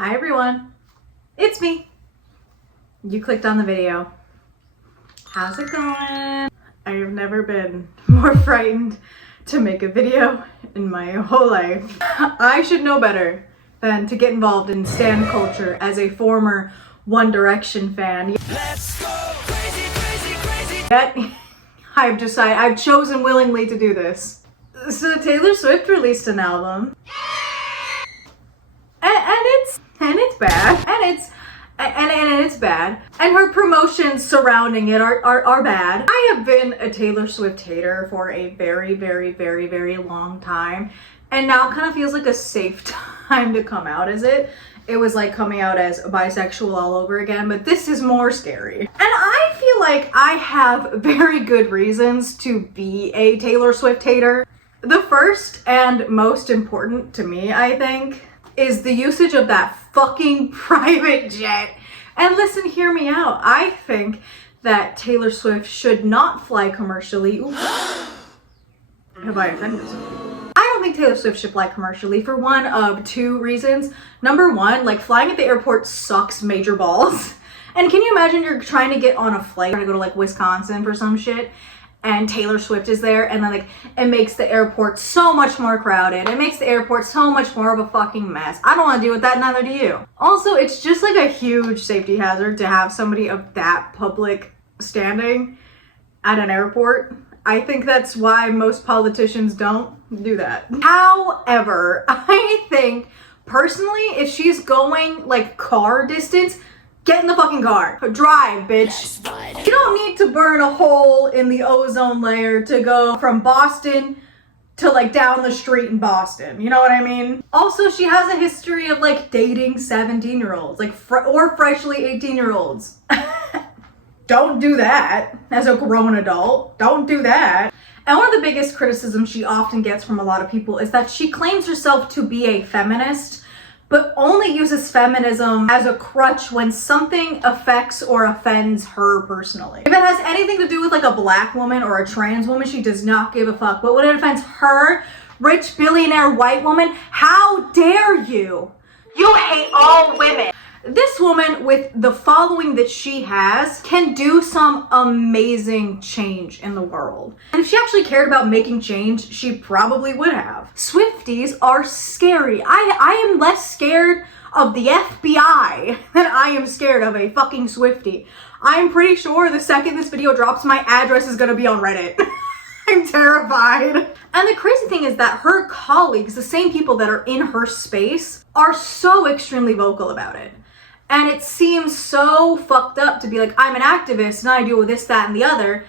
Hi everyone, it's me. You clicked on the video. How's it going? I have never been more frightened to make a video in my whole life. I should know better than to get involved in stan culture as a former One Direction fan. Let's go crazy, crazy, crazy. Yet, I've chosen willingly to do this. So Taylor Swift released an album. And it's bad, and it's bad, and her promotions surrounding it are bad. I have been a Taylor Swift hater for a very, very, very, very long time, and now kind of feels like a safe time to come out as it. It was like coming out as bisexual all over again, but this is more scary. And I feel like I have very good reasons to be a Taylor Swift hater. The first and most important to me, I think, is the usage of that fucking private jet. And listen, hear me out. I think that Taylor Swift should not fly commercially. Ooh. Have I offended someone? I don't think Taylor Swift should fly commercially for one of two reasons. Number one, like flying at the airport sucks major balls. And can you imagine you're trying to get on a flight, trying to go to like Wisconsin for some shit, and Taylor Swift is there, and then like it makes the airport so much more crowded. It makes the airport so much more of a fucking mess. I don't want to deal with that, neither do you. Also, it's just like a huge safety hazard to have somebody of that public standing at an airport. I think that's why most politicians don't do that. However, I think personally, if she's going like car distance, get in the fucking car. Drive, bitch. You don't need to burn a hole in the ozone layer to go from Boston to like down the street in Boston. You know what I mean? Also, she has a history of like dating 17-year-olds, like or freshly 18-year-olds. Don't do that as a grown adult. Don't do that. And one of the biggest criticisms she often gets from a lot of people is that she claims herself to be a feminist, but only uses feminism as a crutch when something affects or offends her personally. If it has anything to do with like a black woman or a trans woman, she does not give a fuck. But when it offends her, rich billionaire white woman, how dare you? You hate all women. This woman, with the following that she has, can do some amazing change in the world. And if she actually cared about making change, she probably would have. Swifties are scary. I am less scared of the FBI than I am scared of a fucking Swiftie. I'm pretty sure the second this video drops, my address is gonna be on Reddit. I'm terrified. And the crazy thing is that her colleagues, the same people that are in her space, are so extremely vocal about it. And it seems so fucked up to be like, I'm an activist and I do this, that, and the other,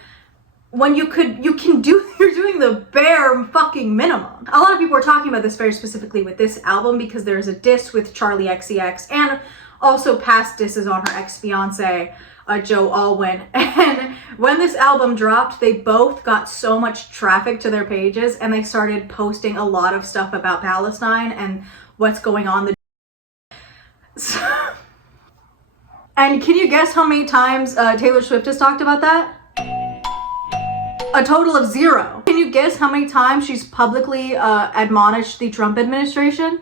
when you're doing the bare fucking minimum. A lot of people are talking about this very specifically with this album because there's a diss with Charlie XCX and also past disses on her ex-fiance, Joe Alwyn. And when this album dropped, they both got so much traffic to their pages and they started posting a lot of stuff about Palestine and what's going on. And can you guess how many times Taylor Swift has talked about that? A total of 0. Can you guess how many times she's publicly admonished the Trump administration?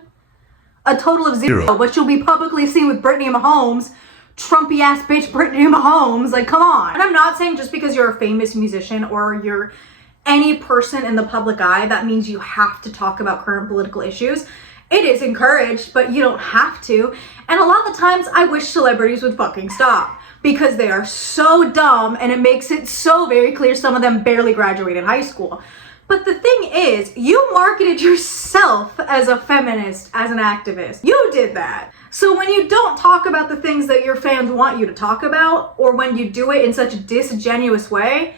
A total of 0. But she'll be publicly seen with Brittany Mahomes, Trumpy ass bitch Brittany Mahomes. Like, come on. And I'm not saying just because you're a famous musician or you're any person in the public eye, that means you have to talk about current political issues. It is encouraged, but you don't have to. And a lot of the times I wish celebrities would fucking stop because they are so dumb and it makes it so very clear some of them barely graduated high school. But the thing is, you marketed yourself as a feminist, as an activist. You did that. So when you don't talk about the things that your fans want you to talk about, or when you do it in such a disingenuous way,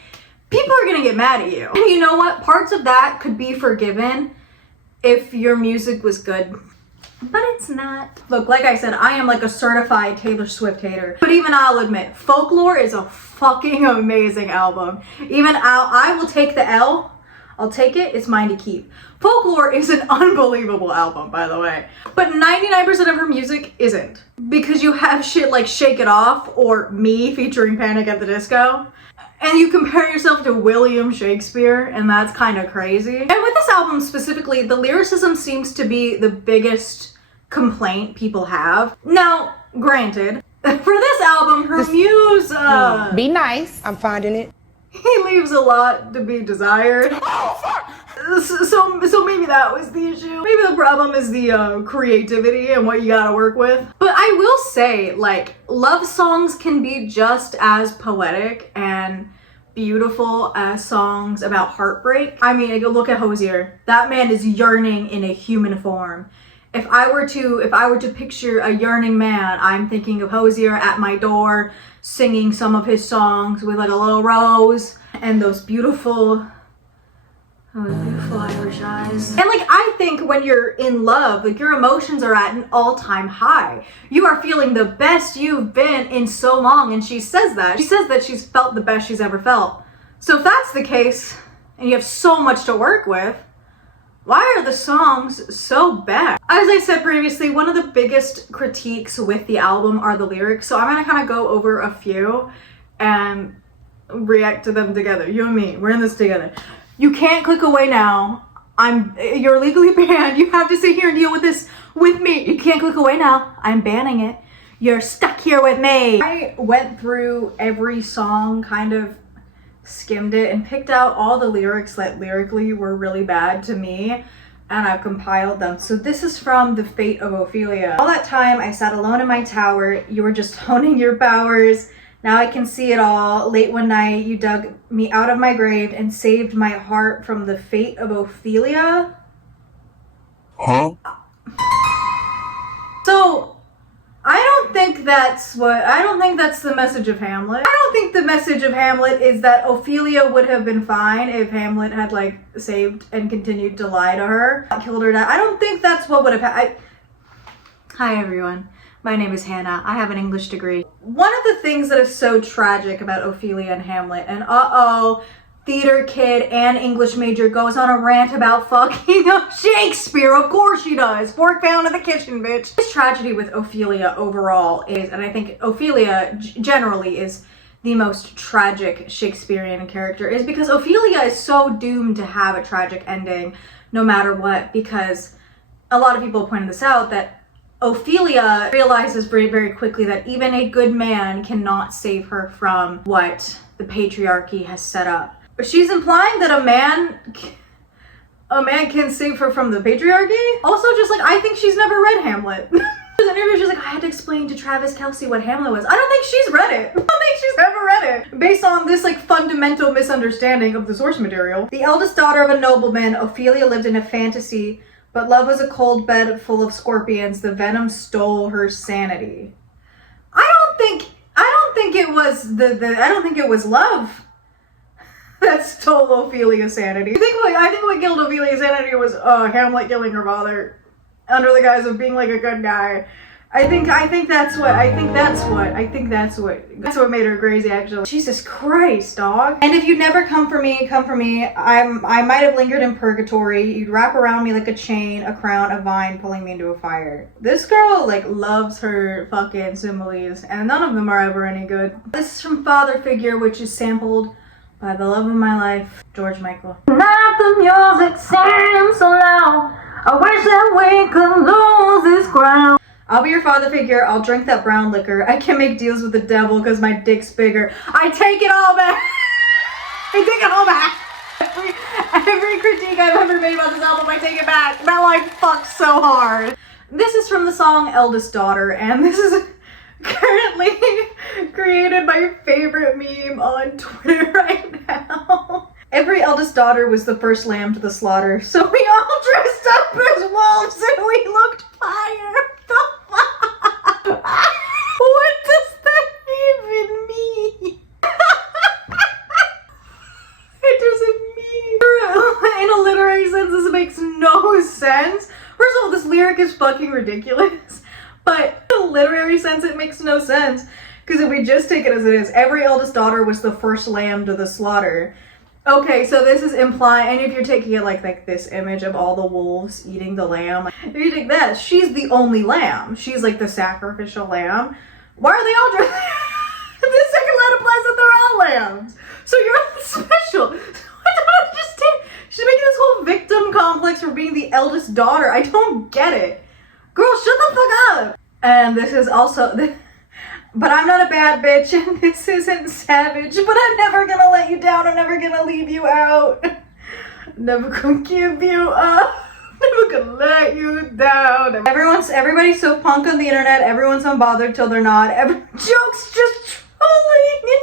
people are gonna get mad at you. And you know what? Parts of that could be forgiven if your music was good, but it's not. Look, like I said, I am like a certified Taylor Swift hater, but even I'll admit, Folklore is a fucking amazing album. Even I will take the L. I'll take it, it's mine to keep. Folklore is an unbelievable album, by the way, but 99% of her music isn't, because you have shit like Shake It Off or Me featuring Panic at the Disco. And you compare yourself to William Shakespeare, and that's kind of crazy. And with this album specifically, the lyricism seems to be the biggest complaint people have. Now, granted, for this album, her muse, be nice. I'm finding it. he leaves a lot to be desired. So maybe that was the issue. Maybe the problem is the creativity and what you gotta work with. But I will say, like, love songs can be just as poetic and beautiful as songs about heartbreak. I mean, look at Hosier. That man is yearning in a human form. If I were to picture a yearning man, I'm thinking of Hosier at my door, singing some of his songs with like a little rose and those beautiful Irish eyes. And like, I think when you're in love, like, your emotions are at an all-time high. You are feeling the best you've been in so long, and she says that. She says that she's felt the best she's ever felt. So if that's the case, and you have so much to work with, why are the songs so bad? As I said previously, one of the biggest critiques with the album are the lyrics, so I'm gonna kind of go over a few and react to them together. You and me, we're in this together. You can't click away now. You're legally banned. You have to sit here and deal with this with me. You can't click away now. I'm banning it. You're stuck here with me. I went through every song, kind of skimmed it, and picked out all the lyrics that lyrically were really bad to me, and I've compiled them. So this is from The Fate of Ophelia. All that time I sat alone in my tower. You were just honing your powers. Now I can see it all. Late one night, you dug me out of my grave and saved my heart from the fate of Ophelia. Huh? So, I don't think that's the message of Hamlet. I don't think the message of Hamlet is that Ophelia would have been fine if Hamlet had, like, saved and continued to lie to her, killed her. I don't think that's what would have happened. Hi, everyone. My name is Hannah. I have an English degree. One of the things that is so tragic about Ophelia and Hamlet, and theater kid and English major goes on a rant about fucking Shakespeare. Of course she does. Fork down in the kitchen, bitch. This tragedy with Ophelia overall is, and I think Ophelia generally is the most tragic Shakespearean character, is because Ophelia is so doomed to have a tragic ending no matter what, because a lot of people pointed this out, that Ophelia realizes very, very quickly that even a good man cannot save her from what the patriarchy has set up. She's implying that a man can save her from the patriarchy? Also, just like, I think she's never read Hamlet. She's like, I had to explain to Travis Kelce what Hamlet was. I don't think she's read it. I don't think she's ever read it. Based on this, like, fundamental misunderstanding of the source material. The eldest daughter of a nobleman, Ophelia lived in a fantasy, but love was a cold bed full of scorpions. The venom stole her sanity. I don't think it was love that stole Ophelia's sanity. I think what killed Ophelia's sanity was Hamlet killing her father under the guise of being like a good guy. I think that's what made her crazy, actually. Jesus Christ, dog. And if you never come for me, I might have lingered in purgatory. You'd wrap around me like a chain, a crown, a vine, pulling me into a fire. This girl, like, loves her fucking similes, and none of them are ever any good. This is from Father Figure, which is sampled by the love of my life, George Michael. Not the music seems so loud. I wish that we could lose this ground. I'll be your father figure. I'll drink that brown liquor. I can make deals with the devil because my dick's bigger. I take it all back. I take it all back. Every critique I've ever made about this album, I take it back. That line fucks so hard. This is from the song Eldest Daughter, and this is currently created my favorite meme on Twitter right now. Every eldest daughter was the first lamb to the slaughter, so we all dressed up as wolves and we looked fire. What does that even mean? It doesn't mean. In a literary sense, this makes no sense. First of all, this lyric is fucking ridiculous. But in a literary sense, it makes no sense. Because if we just take it as it is, every eldest daughter was the first lamb to the slaughter. Okay, so this is implying, and if you're taking it like this image of all the wolves eating the lamb, if you take that, she's the only lamb. She's like the sacrificial lamb. Why are they all dressed? The second line implies that they're all lambs. So you're special. I don't understand. She's making this whole victim complex for being the eldest daughter. I don't get it. Girl, shut the fuck up. And this is also, but I'm not a bad bitch, and this isn't savage, but I'm never gonna let you down. I'm never gonna leave you out. Never gonna give you up. Never gonna let you down. Everybody's so punk on the internet. Everyone's unbothered till they're not. Jokes just trolling in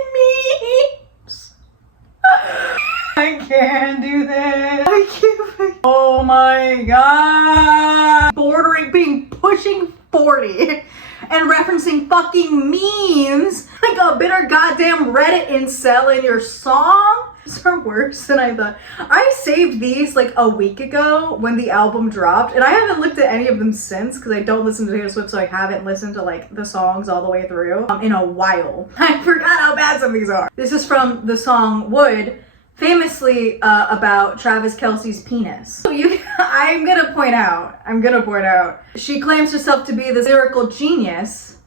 memes. I can't do this. I can't. Oh my god. Pushing 40 and referencing fucking memes like a bitter goddamn Reddit incel in your song. These are worse than I thought. I saved these like a week ago when the album dropped, and I haven't looked at any of them since because I don't listen to Taylor Swift, so I haven't listened to like the songs all the way through in a while. I forgot how bad some of these are. This is from the song Wood, famously about Travis Kelce's penis. So I'm gonna point out, she claims herself to be this lyrical genius,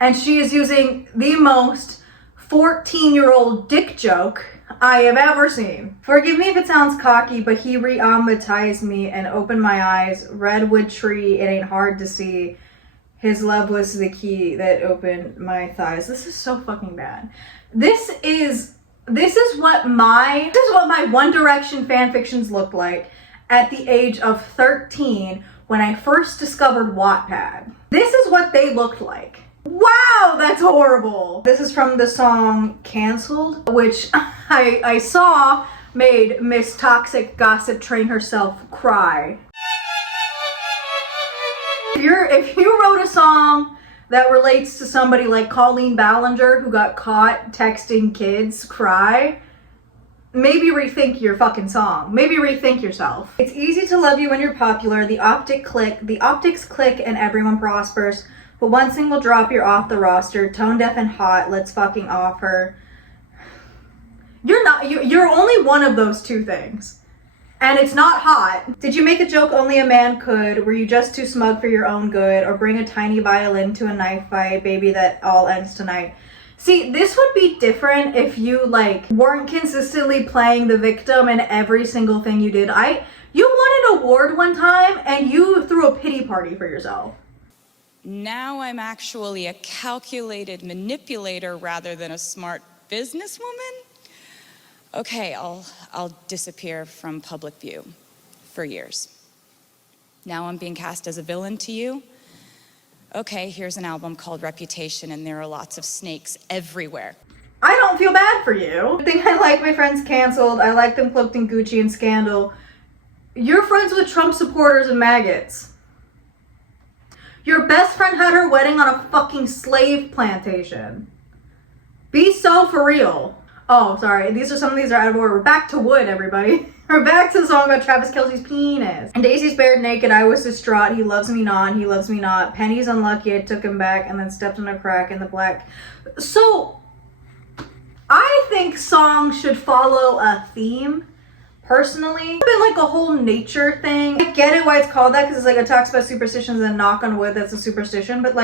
and she is using the most 14-year-old dick joke I have ever seen. Forgive me if it sounds cocky, but he re-ammatized me and opened my eyes. Redwood tree, it ain't hard to see. His love was the key that opened my thighs. This is so fucking bad. This is what my One Direction fanfictions looked like at the age of 13 when I first discovered Wattpad. This is what they looked like. Wow, that's horrible. This is from the song Cancelled, which I saw made Miss Toxic Gossip Train herself cry. If you wrote a song that relates to somebody like Colleen Ballinger who got caught texting kids cry, maybe rethink your fucking song. Maybe rethink yourself. It's easy to love you when you're popular. The optics click and everyone prospers. But one single drop, you're off the roster. Tone deaf and hot, let's fucking off her. You're only one of those two things. And it's not hot. Did you make a joke only a man could? Were you just too smug for your own good? Or bring a tiny violin to a knife fight? Baby, that all ends tonight. See, this would be different if you weren't consistently playing the victim in every single thing you did. You won an award one time and you threw a pity party for yourself. Now I'm actually a calculated manipulator rather than a smart businesswoman. Okay, I'll disappear from public view for years. Now I'm being cast as a villain to you. Okay, here's an album called Reputation, and there are lots of snakes everywhere. I don't feel bad for you. I think I like my friends canceled. I like them cloaked in Gucci and scandal. You're friends with Trump supporters and maggots. Your best friend had her wedding on a fucking slave plantation. Be so for real. Oh, sorry. Some of these are out of order. We're back to Wood, everybody. We're back to the song about Travis Kelce's penis. And Daisy's bared naked. I was distraught. He loves me not. He loves me not. Penny's unlucky. I took him back and then stepped on a crack in the black. So, I think songs should follow a theme. Personally, it's been like a whole nature thing. I get it why it's called that because it's it talks about superstitions and knock on wood, that's a superstition. But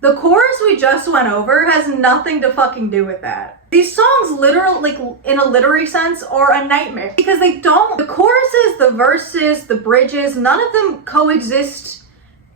the chorus we just went over has nothing to fucking do with that. These songs literally, in a literary sense, are a nightmare because they don't. The choruses, the verses, the bridges, none of them coexist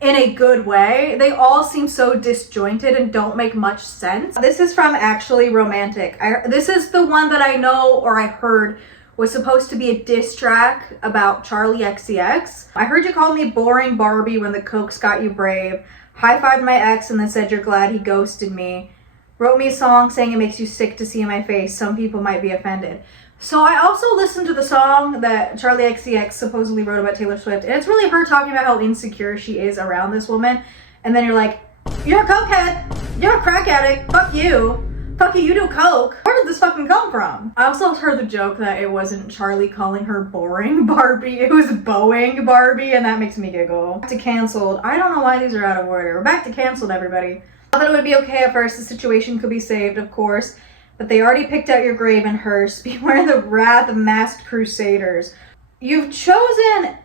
in a good way. They all seem so disjointed and don't make much sense. This is from Actually Romantic. This is the one that I know or I heard was supposed to be a diss track about Charlie XCX. I heard you call me boring Barbie when the cokes got you brave. High-fived my ex and then said you're glad he ghosted me. Wrote me a song saying it makes you sick to see my face. Some people might be offended. So I also listened to the song that Charlie XCX supposedly wrote about Taylor Swift, and it's really her talking about how insecure she is around this woman. And then you're like, you're a cokehead. You're a crack addict. Fuck you. Fuck you, you do coke. Where did this fucking come from? I also heard the joke that it wasn't Charlie calling her boring Barbie, it was Boeing Barbie, and that makes me giggle. Back to Canceled. I don't know why these are out of order. We're back to Canceled, everybody. I thought it would be okay at first, the situation could be saved, of course, but they already picked out your grave and hearse. Beware the wrath of masked crusaders. You've chosen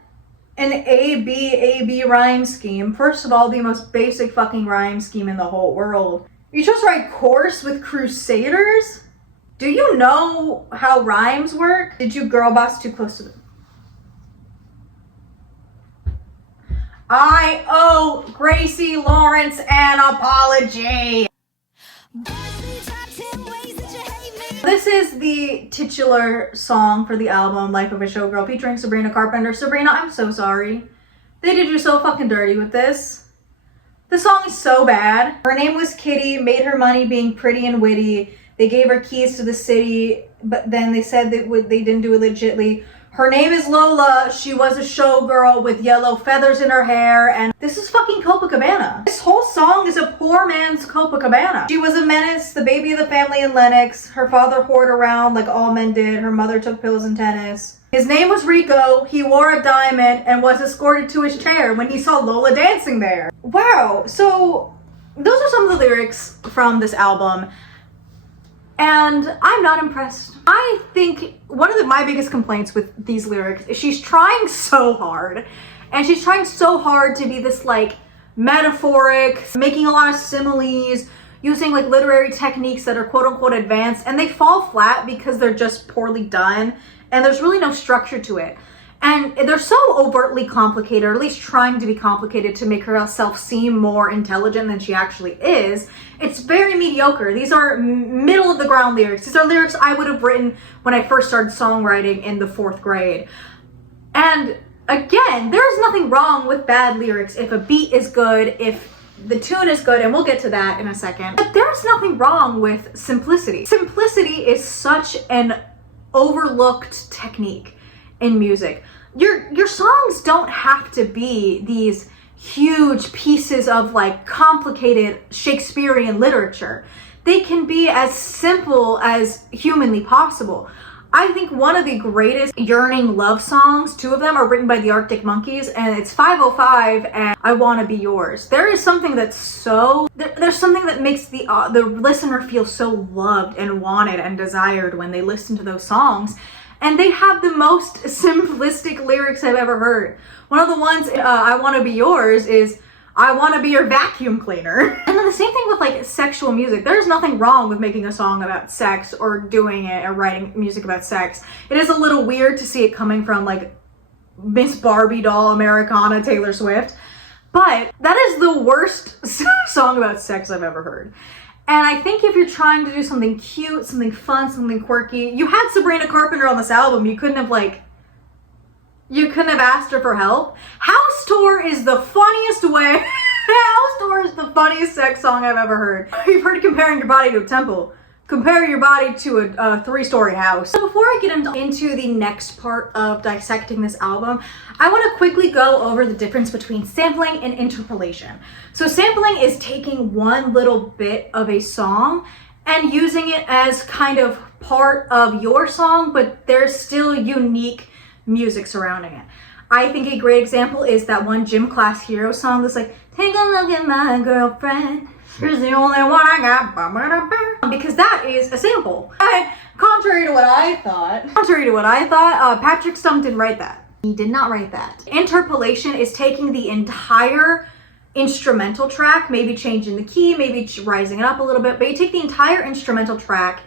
an A-B rhyme scheme. First of all, the most basic fucking rhyme scheme in the whole world. You chose to write course with crusaders? Do you know how rhymes work? Did you girl boss too close to them? I owe Gracie Lawrence an apology. This is the titular song for the album Life of a Showgirl featuring Sabrina Carpenter. Sabrina, I'm so sorry. They did you so fucking dirty with this. The song is so bad. Her name was Kitty, made her money being pretty and witty. They gave her keys to the city, but then they said they didn't do it legitly. Her name is Lola. She was a showgirl with yellow feathers in her hair, and this is fucking Copacabana. This whole song is a poor man's Copacabana. She was a menace, the baby of the family in Lenox. Her father whored around like all men did. Her mother took pills and tennis. His name was Rico. He wore a diamond and was escorted to his chair when he saw Lola dancing there. Wow, so those are some of the lyrics from this album. And I'm not impressed. I think one of my biggest complaints with these lyrics is she's trying so hard. And she's trying so hard to be this like metaphoric, making a lot of similes, using like literary techniques that are quote unquote advanced, and they fall flat because they're just poorly done and there's really no structure to it. And they're so overtly complicated, or at least trying to be complicated to make herself seem more intelligent than she actually is. It's very mediocre. These are middle of the ground lyrics. These are lyrics I would have written when I first started songwriting in the 4th grade. And again, there's nothing wrong with bad lyrics if a beat is good, if the tune is good, and we'll get to that in a second. But there's nothing wrong with simplicity. Simplicity is such an overlooked technique in music. Your songs don't have to be these huge pieces of like complicated Shakespearean literature. They can be as simple as humanly possible. I think one of the greatest yearning love songs, 2 of them are written by the Arctic Monkeys, and it's 505 and I Wanna Be Yours. There is something that's there's something that makes the listener feel so loved and wanted and desired when they listen to those songs. And they have the most simplistic lyrics I've ever heard. One of the ones, I Wanna Be Yours, is, I wanna be your vacuum cleaner. And then the same thing with like sexual music. There's nothing wrong with making a song about sex or doing it or writing music about sex. It is a little weird to see it coming from like Miss Barbie doll Americana Taylor Swift. But that is the worst song about sex I've ever heard. And I think if you're trying to do something cute, something fun, something quirky, you had Sabrina Carpenter on this album. You couldn't have asked her for help. House Tour is the funniest way. House Tour is the funniest sex song I've ever heard. You've heard comparing your body to a temple. Compare your body to a 3-story house. So before I get into the next part of dissecting this album, I want to quickly go over the difference between sampling and interpolation. So sampling is taking one little bit of a song and using it as kind of part of your song, but there's still unique music surrounding it. I think a great example is that one Gym Class Hero song that's like, take a look at my girlfriend. Here's the only one I got. Because that is a sample. Contrary to what I thought, Patrick Stump didn't write that. He did not write that. Interpolation is taking the entire instrumental track, maybe changing the key, maybe rising it up a little bit, but you take the entire instrumental track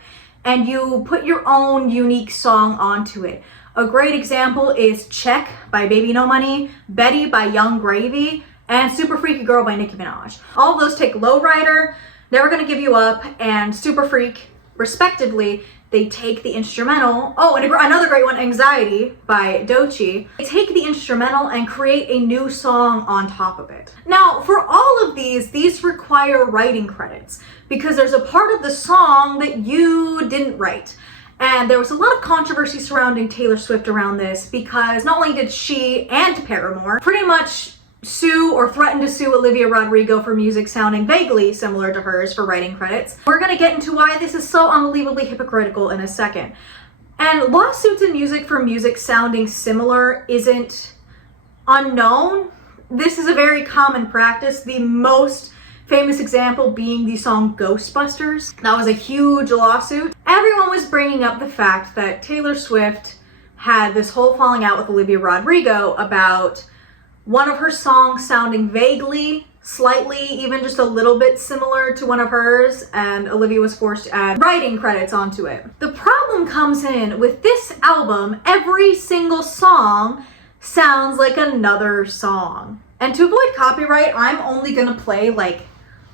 and you put your own unique song onto it. A great example is Check by Baby No Money, Betty by Young Gravy, and Super Freaky Girl by Nicki Minaj. All of those take Lowrider, Never Gonna Give You Up, and Super Freak, respectively. They take the instrumental, and another great one, Anxiety by Doechii. They take the instrumental and create a new song on top of it. Now, for all of these require writing credits because there's a part of the song that you didn't write. And there was a lot of controversy surrounding Taylor Swift around this because not only did she and Paramore pretty much sue or threaten to sue Olivia Rodrigo for music sounding vaguely similar to hers for writing credits. We're gonna get into why this is so unbelievably hypocritical in a second. And lawsuits in music for music sounding similar isn't unknown. This is a very common practice. The most famous example being the song Ghostbusters. That was a huge lawsuit. Everyone was bringing up the fact that Taylor Swift had this whole falling out with Olivia Rodrigo about one of her songs sounding vaguely, slightly, even just a little bit similar to one of hers, and Olivia was forced to add writing credits onto it. The problem comes in with this album, every single song sounds like another song. And to avoid copyright, I'm only gonna play like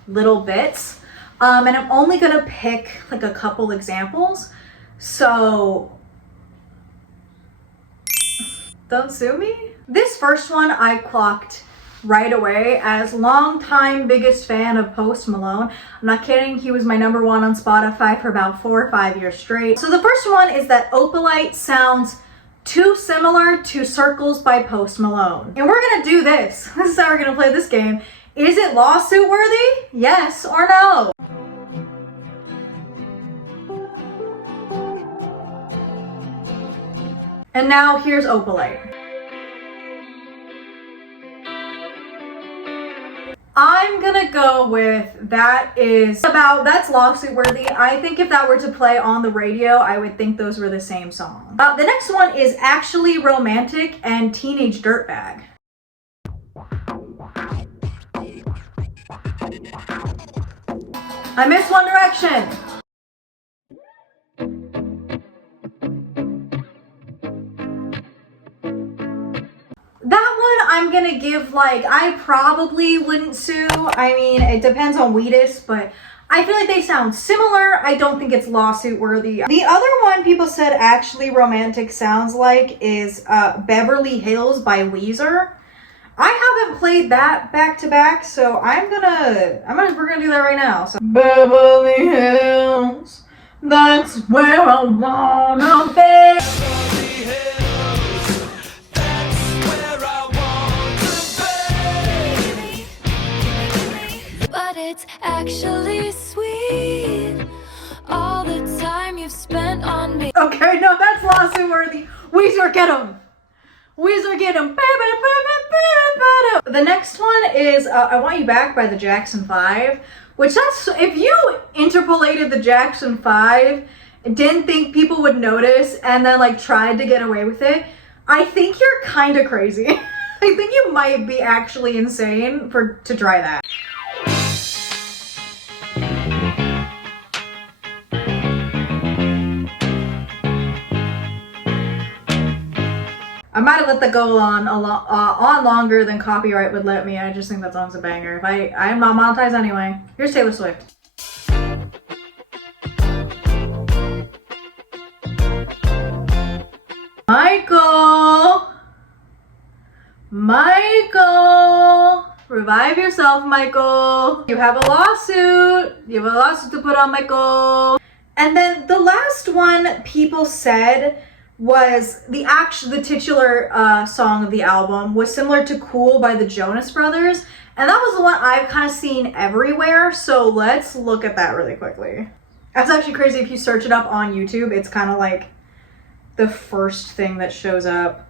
little bits. And I'm only gonna pick like a couple examples. So don't sue me. This first one I clocked right away as longtime biggest fan of Post Malone. I'm not kidding, he was my #1 on Spotify for about 4 or 5 years straight. So the first one is that Opalite sounds too similar to Circles by Post Malone. And we're gonna do this. This is how we're gonna play this game. Is it lawsuit worthy? Yes or no? And now here's Opalite. I'm gonna go with that's lawsuit worthy. I think if that were to play on the radio, I would think those were the same song. The next one is Actually Romantic and Teenage Dirtbag. I missed One Direction. That one I'm gonna give like, I probably wouldn't sue. I mean, it depends on Wheatus, but I feel like they sound similar. I don't think it's lawsuit worthy. The other one people said Actually Romantic sounds like is Beverly Hills by Weezer. I haven't played that back to back, so we're gonna do that right now. So Beverly Hills, that's where I wanna be. It's actually sweet, all the time you've spent on me. Okay, no, that's lawsuit worthy. Weezer, get him. Weezer, get him. The next one is I Want You Back by the Jackson 5, which that's, if you interpolated the Jackson 5, didn't think people would notice, and then like tried to get away with it, I think you're kind of crazy. I think you might be actually insane to try that. I might have let that go on longer than copyright would let me. I just think that song's a banger. I am not monetized anyway. Here's Taylor Swift. Michael, revive yourself, Michael. You have a lawsuit. You have a lawsuit to put on, Michael. And then the last one people said was the titular song of the album was similar to Cool by the Jonas Brothers. And that was the one I've kind of seen everywhere. So let's look at that really quickly. That's actually crazy. If you search it up on YouTube, it's kind of like the first thing that shows up.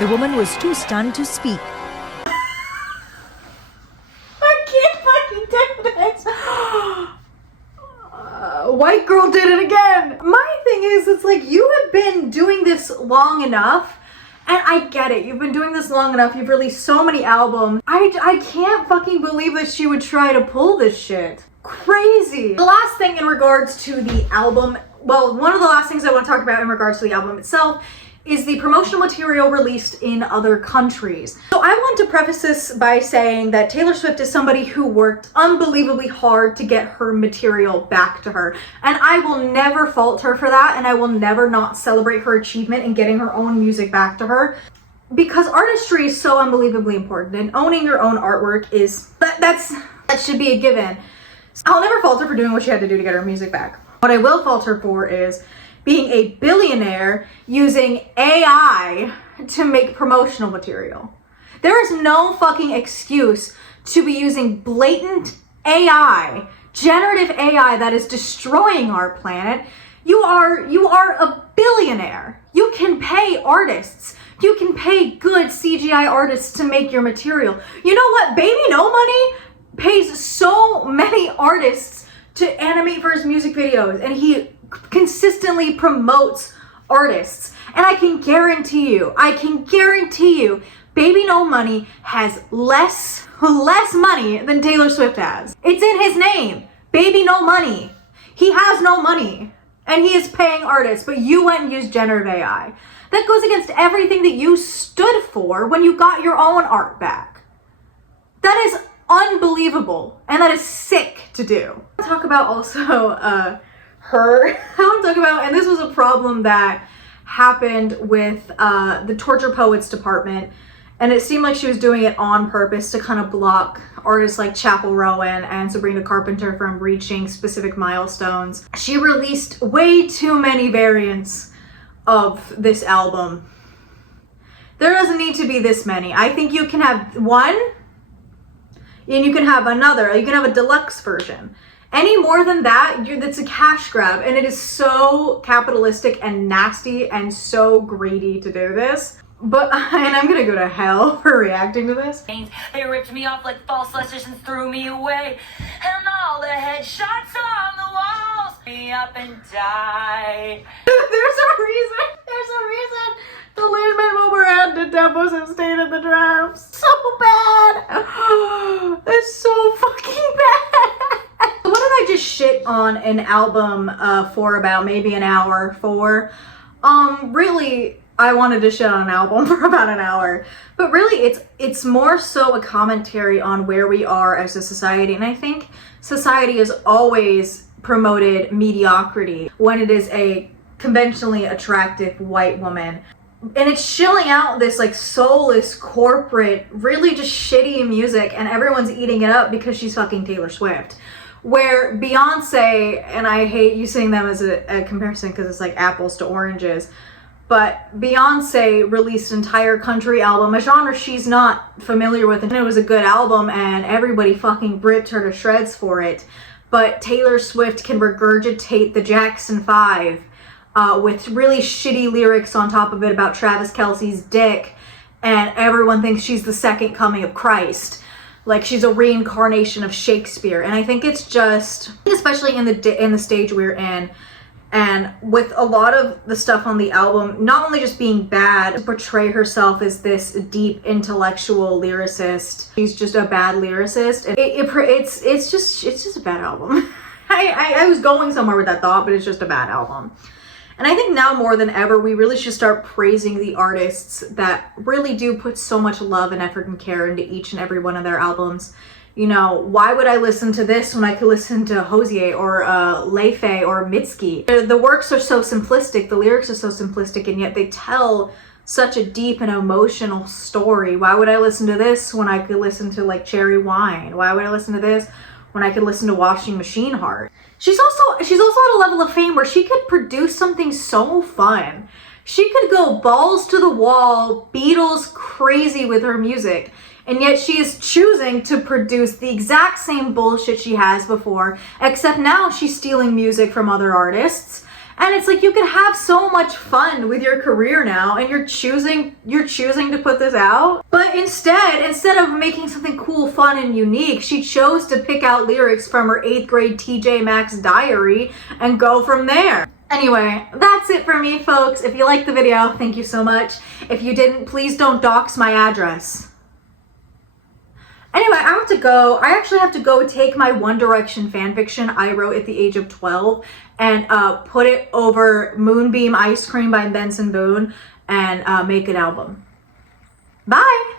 The woman was too stunned to speak. White girl did it again. My thing is, it's like, you have been doing this long enough, and I get it. You've been doing this long enough. You've released so many albums. I can't fucking believe that she would try to pull this shit. Crazy. The last thing in regards to the album, well, one of the last things I want to talk about in regards to the album itself is the promotional material released in other countries. So I want to preface this by saying that Taylor Swift is somebody who worked unbelievably hard to get her material back to her. And I will never fault her for that, and I will never not celebrate her achievement in getting her own music back to her. Because artistry is so unbelievably important, and owning your own artwork is, that should be a given. So I'll never fault her for doing what she had to do to get her music back. What I will fault her for is being a billionaire using AI to make promotional material. There is no fucking excuse to be using blatant AI, generative AI that is destroying our planet. You are a billionaire. You can pay artists. You can pay good CGI artists to make your material. You know what? Baby No Money pays so many artists to animate for his music videos, and he consistently promotes artists. And I can guarantee you, Baby No Money has less money than Taylor Swift has. It's in his name. Baby No Money. He has no money. And he is paying artists, but you went and used generative AI. That goes against everything that you stood for when you got your own art back. That is unbelievable, and that is sick to do. I'll talk about also her. I want to talk about, and this was a problem that happened with the Torture Poets department, and it seemed like she was doing it on purpose to kind of block artists like Chapel Rowan and Sabrina Carpenter from reaching specific milestones. She released way too many variants of this album. There doesn't need to be this many. I think you can have one, and you can have another. You can have a deluxe version. Any more than that, that's a cash grab, and it is so capitalistic and nasty and so greedy to do this. But, and I'm gonna go to hell for reacting to this. They ripped me off like false lessons and threw me away. And all the headshots on the walls, me up and die. There's a reason the Lin-Manuel Miranda demos have stayed in the drafts. So bad. It's so fucking bad. What did I just shit on an album for about maybe an hour for? Really, I wanted to shit on an album for about an hour, but really it's more so a commentary on where we are as a society. And I think society has always promoted mediocrity when it is a conventionally attractive white woman. And it's shilling out this like soulless corporate, really just shitty music, and everyone's eating it up because she's fucking Taylor Swift. Where Beyonce, and I hate using them as a comparison because it's like apples to oranges, but Beyonce released an entire country album, a genre she's not familiar with, and it was a good album and everybody fucking ripped her to shreds for it. But Taylor Swift can regurgitate the Jackson 5 with really shitty lyrics on top of it about Travis Kelce's dick, and everyone thinks she's the second coming of Christ. Like she's a reincarnation of Shakespeare. And I think it's just, especially in the stage we're in, and with a lot of the stuff on the album, not only just being bad, to portray herself as this deep intellectual lyricist. She's just a bad lyricist. It's just a bad album. I was going somewhere with that thought, but it's just a bad album. And I think now more than ever, we really should start praising the artists that really do put so much love and effort and care into each and every one of their albums. You know, why would I listen to this when I could listen to Hosier or Leife or Mitski? The works are so simplistic, the lyrics are so simplistic, and yet they tell such a deep and emotional story. Why would I listen to this when I could listen to like Cherry Wine? Why would I listen to this when I could listen to Washing Machine Heart? She's also at a level of fame where she could produce something so fun. She could go balls to the wall, Beatles crazy with her music, and yet she is choosing to produce the exact same bullshit she has before, except now she's stealing music from other artists. And it's like you could have so much fun with your career now, and you're choosing to put this out. But instead of making something cool, fun, and unique, she chose to pick out lyrics from her 8th grade TJ Maxx diary and go from there. Anyway, that's it for me, folks. If you liked the video, thank you so much. If you didn't, please don't dox my address. Anyway, I have to go. I actually have to go take my One Direction fanfiction I wrote at the age of 12 and put it over Moonbeam Ice Cream by Benson Boone and make an album. Bye!